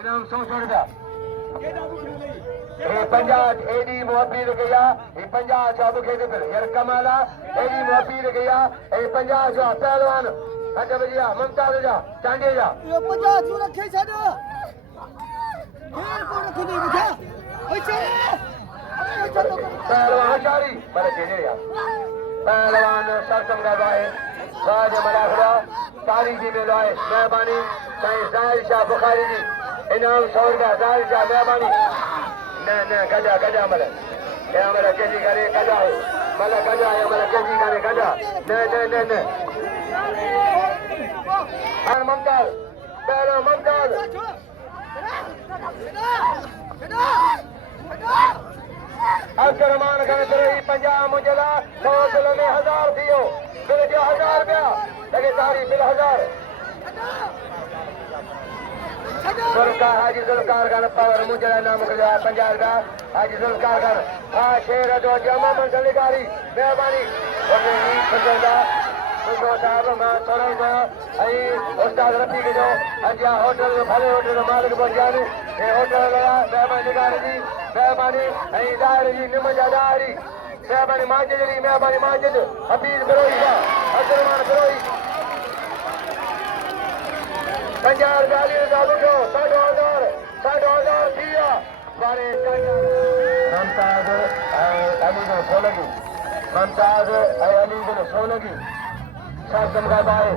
इनाम 100 रुपया ये 50 एडी मुआफी गया ये 50 जो मुखे दे यार कमाला एडी मुआफी गया ये 50 जो पहलवान अच्छा भैया मुमताज जा चांडे जा ये 50 जो रखे छड़ खेल को रख दे बेटा ऐसे पहलवान चारी बड़े जेने यार पहलवान सरकम का भाई राज मलाखड़ा तारीखी में लाए मेहरबानी साईं जाहिर शाह बुखारी जी इनाम 100 रुपया जाहिर शाह मेहरबानी न गजा गजा मतलब ये मतलब केजी करे गजा मतलब गजा ये मतलब केजी करे गजा न हर मुमताज पहला मुमताज अकरमान गण रही 50 मुजला 100 किलो में 1000 दियो बिल जो 1000 रुपया लगे तारी बिल 1000 जुल्फकार हाजी जुल्फकार का पावर मुजला नाम गया 50 रुपया हाजी जुल्फकार का हां शेर दो जमा मंजलिकारी मेहरबानी और ये खजंदा तो साहब मां सरोजा आई उस्ताद रफी के जो अजा होटल भले होटल मालिक बजानी ये होटल लगा मेहरबानी गाड़ी जी मेहरबानी आई दारी जी निमजा दारी मेहरबानी माजिद जी मेहरबानी माजिद हबीब बरोई का अब्दुलरहमान बरोई 50 गाली दादू को 60,000 दिया बारे ममताज अली को सोलगी ममताज अली को सोलगी शासन का बाए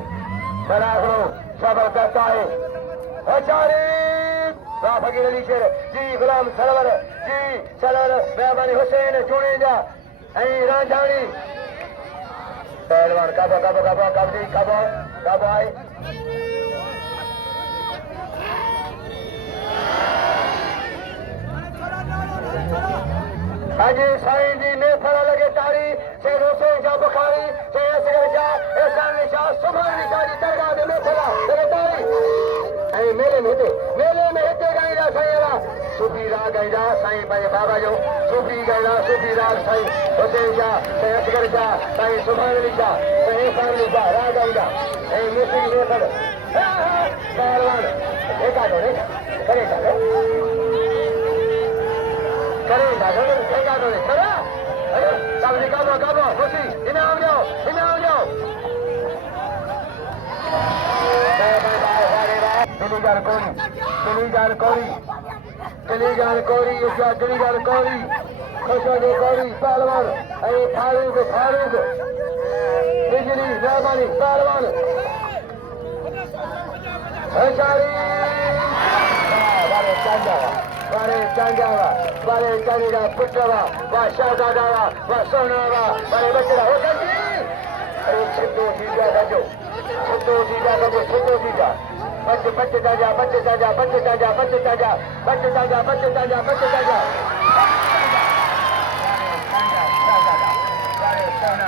बराबरो जबरदस्त है हजारी फकीर अली शेर जी गुलाम सरवर जी सरवर मेहरबानी हुसैन चुनेजा ऐं रांझाणी पहलवान कब आए अजी साईं जी ने फल लगे तारी से रोसे जा बुखारी से असगर जा एहसान शाह सुभान निशा जी दरगाह में फला लगे तारी ऐ मेले में हिते गाइदा साईं वा सूफी राग गाइदा साईं भाई बाबा जो सूफी गाइदा सूफी राग साईं हुसैन शाह से असगर शाह साईं सुभान निशा से एहसान निशा राग गाइदा ऐ म्यूजिक में फल पहलवान देखा तो रे करेगा तो चला अरे सामने काबो खुशी इनाम जाओ दिलीगार कोरी उसका दिलीगार कोरी खुशो जो कोरी पहलवान अरे फारूक बिजली मेहरबानी पहलवान बारे चांजावा बारे चांदा पुत्रवा वा शाहजादावा वा सोनावा बारे बच्चा हो जाती अरे छत्तो सीधा गजो बच्चे ताजा बारे सोना